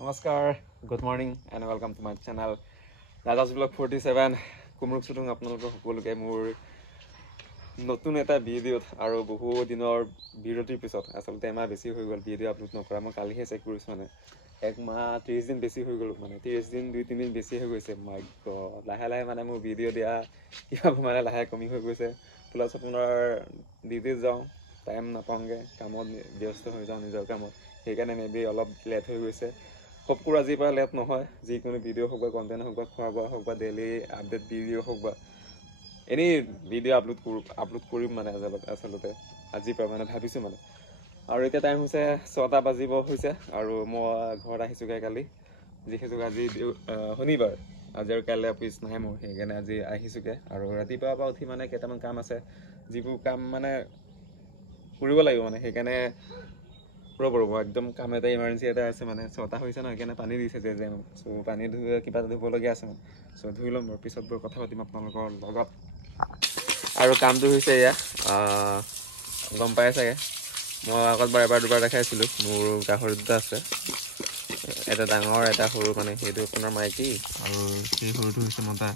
Namaskar, good morning and welcome to my channel Dadas Vlog 47 Kumruk Sutung আপোনালোকক সকলোকে মোৰ নতুন এটা ভিডিঅ'ত আৰু বহু দিনৰ বিৰতিৰ পিছত আসলতে এমাহ বেছি হৈ গ'ল ভিডিঅ' আপলোড নকৰা মই কালিহে চেক কৰিছো মানে এক মাহ 30 দিন বেছি হৈ গ'ল মানে 30 দিন 2-3 দিন বেছি হৈ গৈছে মাই গড লাহে লাহে মানে মোৰ ভিডিঅ' দিয়া কিবা মানে লাহে কমি হৈ গৈছে প্লাস আপোনাৰ ডিউটি যাওঁ টাইম নাপাওঁগে কামত ব্যস্ত হৈ যাওঁ নিজৰ কামত সেইকাৰণে মেবি অলপ লেট হৈ গৈছে সবকুৰ আজিৰ পৰা লেট নহয় যিকোনো ভিডিঅ' হোক বা কন্টেন্ট হোক বা খোৱা বোৱা হোক বা ডেইলি আপডেট ভিডিঅ' হোক বা এনি ভিডিঅ' আপলোড কৰিম মানে আসলতে আজিৰ পৰা মানে ভাবিছোঁ মানে আৰু এতিয়া টাইম হৈছে 6টা বাজিব হৈছে আৰু মই ঘৰত আহিছোঁগৈ কালি যিহেতু আজি শনিবাৰ আজি আৰু কাইলৈ অফিচ নাহে মোৰ সেইকাৰণে আজি আহিছোঁগৈ আৰু ৰাতিপুৱাৰ পৰা উঠি মানে কেইটামান কাম আছে যিবোৰ কাম মানে কৰিব লাগিব মানে সেইকাৰণে ৰ'ব একদম কাম এটা ইমাৰ্জেঞ্চি এটা আছে মানে 6টা হৈছে ন সেইকাৰণে পানী দিছে যে চ' পানী ধুই কিবা ধুবলগীয়া আছে মানে চ' ধুই ল'ম পিছত বৰ কথা পাতিম আপোনালোকৰ লগত আৰু কামটো হৈছে এয়া গম পাই চাগে মই আগত এবাৰ দুবাৰ দেখাইছিলোঁ মোৰ গাহৰি দুটা আছে এটা ডাঙৰ এটা সৰু মানে সেইটো আপোনাৰ মাইকী আৰু সেই সৰুটো হৈছে মতা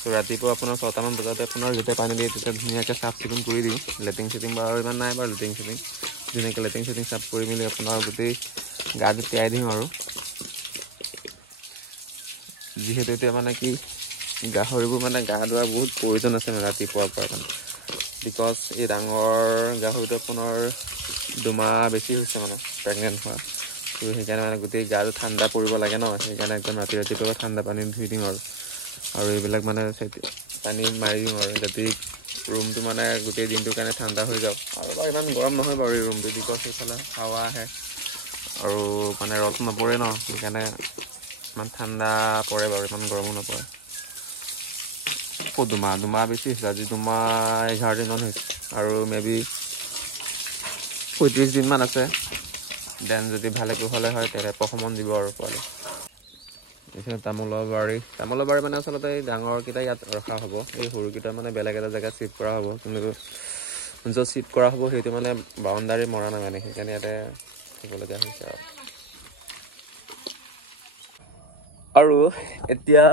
চ' ৰাতিপুৱা আপোনাৰ 6টামান বজাতে আপোনাৰ যেতিয়া পানী দিয়ে তেতিয়া ধুনীয়াকৈ চাফ চিকুণ কৰি দিওঁ লেট্ৰিন চেটিং বাৰু ইমান নাই বাৰু লেট্ৰিন চেটিং ধুনীয়াকৈ লেট্ৰিন চেটিং চাফ কৰি মেলি আপোনাৰ গোটেই গাটো তিয়াই দিওঁ আৰু যিহেতু এতিয়া মানে কি গাহৰিবোৰ মানে গা ধোৱাৰ বহুত প্ৰয়োজন আছে মানে ৰাতিপুৱাৰ পৰা মানে বিকজ এই ডাঙৰ গাহৰিটো আপোনাৰ 2 মাহ বেছি হৈছে মানে প্ৰেগনেণ্ট হোৱা তো সেইকাৰণে মানে গোটেই গাটো ঠাণ্ডা পৰিব লাগে ন সেইকাৰণে একদম ৰাতিপুৱা ঠাণ্ডা পানী ধুই দিওঁ আৰু এইবিলাক মানে পানী মাৰি দিওঁ আৰু যাতে ৰুমটো মানে গোটেই দিনটোৰ কাৰণে ঠাণ্ডা হৈ যাওক আৰু বাৰু ইমান গৰম নহয় বাৰু এই ৰুমটো বিকজ সেইফালে হাৱা আহে আৰু মানে ৰ'দ নপৰে ন সেইকাৰণে ইমান ঠাণ্ডা পৰে বাৰু ইমান গৰমো নপৰে ক'ত 2 মাহ বেছি হৈছে আজি 2 মাহ 11 দিনমান হৈছে আৰু মেবি 35 দিনমান আছে দেন যদি ভালে কুশলে হয় তেতিয়া প্ৰশমন দিব আৰু পোৱালি এইখিনি তামোলৰ বাৰী মানে আচলতে এই ডাঙৰকেইটা ইয়াত ৰখা হ'ব এই সৰুকেইটা মানে বেলেগ এটা জেগাত শ্বিফ্ট কৰা হ'ব কিন্তু য'ত শ্বিফ্ট কৰা হ'ব সেইটো মানে বাউণ্ডাৰী মৰা নাই মানে সেইকাৰণে ইয়াতে থ'বলগীয়া হৈছে আৰু এতিয়া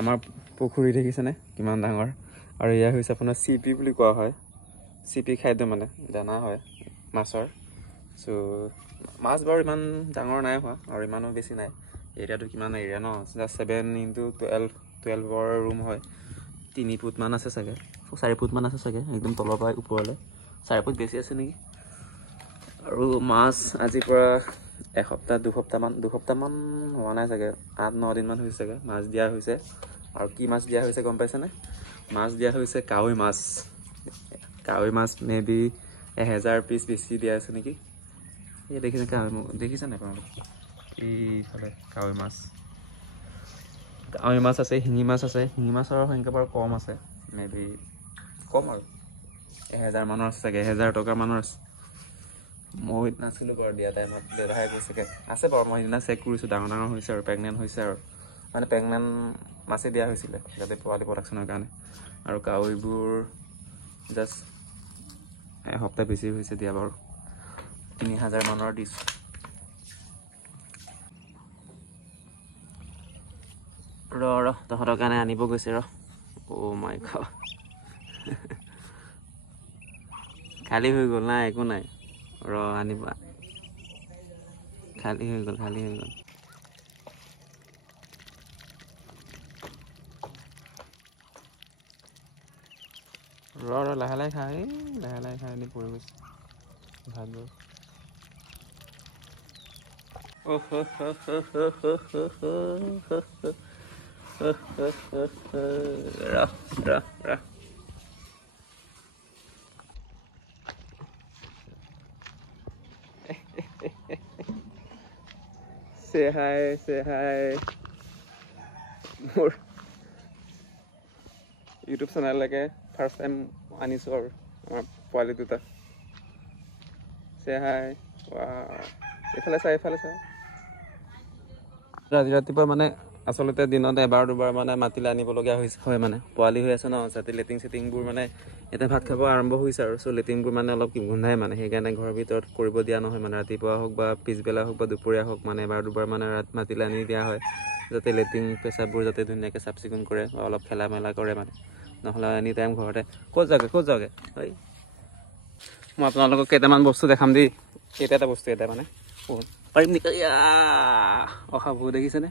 আমাৰ পুখুৰী দেখিছেনে কিমান ডাঙৰ আৰু এয়া হৈছে আপোনাৰ চিপি বুলি কোৱা হয় চিপি খাদ্য মানে দানা হয় মাছৰ চ' মাছ বাৰু ইমান ডাঙৰ নাই হোৱা আৰু ইমানো বেছি নাই এৰিয়াটো কিমান এৰিয়া ন 7x12 ৰুম হয় 3 ফুটমান আছে চাগে 4 ফুটমান আছে চাগে একদম তলৰ পৰা ওপৰলৈ 4 ফুট বেছি আছে নেকি আৰু মাছ আজিৰ পৰা এসপ্তাহ দুসপ্তাহমান হোৱা নাই চাগে 8-9 দিনমান হৈছে চাগে মাছ দিয়া হৈছে আৰু কি মাছ দিয়া হৈছে গম পাইছেনে মাছ দিয়া হৈছে কাৱৈ মাছ মেবি 1000 পিচ বেছি দিয়া আছে নেকি এই দেখিছেনে আপোনালোকে এইফালে কাৱৈ মাছ আছে শিঙি মাছৰ সংখ্যা বাৰু কম আছে মেবি কম আৰু 1000 মানৰ আছে চাগে 1000 টকা মানৰ আছে মই নাছিলোঁ বাৰু দিয়া টাইমত দেউতাই কৈছেগৈ আছে বাৰু মই সেইদিনা চেক কৰিছোঁ ডাঙৰ হৈছে আৰু প্ৰেগনেণ্ট হৈছে আৰু মানে প্ৰেগনেণ্ট মাছে দিয়া হৈছিলে যাতে পোৱালি প্ৰডাকশ্যনৰ কাৰণে আৰু কাৱৈবোৰ জাষ্ট এসপ্তাহ বেছি হৈছে দিয়া বাৰু 3000 মানৰ দিছোঁ ৰ তহঁতৰ কাৰণে আনিব গৈছে ৰ অ' মাই গড খালী হৈ গ'ল নাই একো নাই ৰ আনিবা খালী হৈ গ'ল ৰ লাহে লাহে খাই আনি পৰি গৈছে ভাতবোৰ ৰ say hi মোৰ ইউটিউব চেনেললৈকে ফাৰ্ষ্ট টাইম আনিছোঁ আৰু আমাৰ পোৱালি দুটা say hi এইফালে চাই ৰাতিপুৱা মানে আচলতে দিনত এবাৰ দুবাৰ মানে মাতিলে আনিবলগীয়া হয় মানে পোৱালি হৈ আছে ন যাতে লেটিংবোৰ মানে এতিয়া ভাত খাব আৰম্ভ হৈছে আৰু চ' লেটিংবোৰ মানে অলপ গোন্ধাই মানে সেইকাৰণে ঘৰৰ ভিতৰত কৰিব দিয়া নহয় মানে ৰাতিপুৱা হওক বা পিছবেলা হওক বা দুপৰীয়া হওক মানে এবাৰ দুবাৰ মানে মাতিলে আনি দিয়া হয় যাতে লেটিং পেচাববোৰ যাতে ধুনীয়াকৈ চাফ চিকুণ কৰে বা অলপ খেলা মেলা কৰে মানে নহ'লে এনি টাইম ঘৰতে ক'ত যাগে হয় মই আপোনালোকক কেইটামান বস্তু দেখাম দেই এটা বস্তু এটা মানে পাৰিম নেকি অহা বহুত দেখিছেনে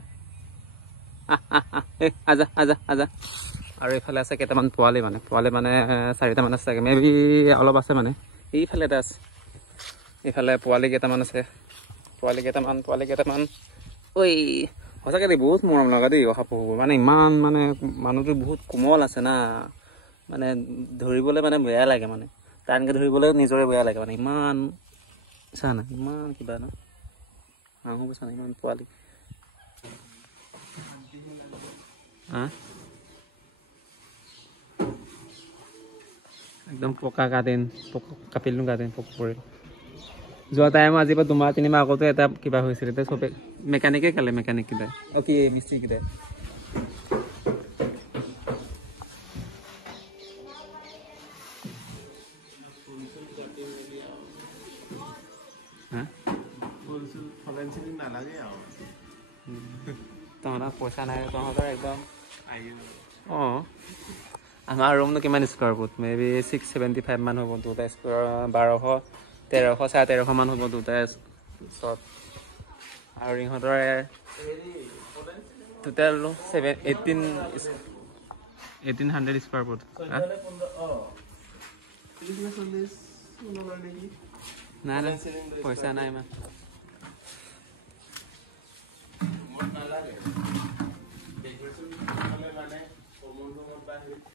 আজা আৰু এইফালে আছে কেইটামান পোৱালি মানে 4টামান আছে চাগে মেবি অলপ আছে মানে এইফালে এটা আছে এইফালে পোৱালি কেইটামান আছে পোৱালি কেইটামান ঐ সঁচাকৈ দেই বহুত মৰম লগা দেই শহাপহুবোৰ মানে ইমান মানে মানুহটো বহুত কোমল আছে না মানে ধৰিবলৈ মানে বেয়া লাগে মানে টানকৈ ধৰিবলৈ নিজৰে বেয়া লাগে মানে ইমান চা না ইমান কিবা ন হাঁহো চা না ইমান পোৱালি একদম পকা গাৰ্ডেন কাপিলো গাৰ্ডেন পক পৰিল যোৱা টাইম আজিৰ পৰা 2-3 মাহ আগতে এটা কিবা হৈছিল এতিয়া চবে মেকানিকে খালে মেকানিককেইটাই কি মিস্ত্ৰীকেইটাই তহঁতৰ পইচা নাই তহঁতৰ একদম অঁ আমাৰ ৰুমনো কিমান স্কোৱাৰ ফুট মেবি 675 মান হ'ব দুটা স্কোৱাৰ 1300 মান হ'ব দুটা ওচৰত আৰু ইহঁতৰ টোটেল 1800 স্কোৱাৰ ফুট নাই পইচা নাই ইমান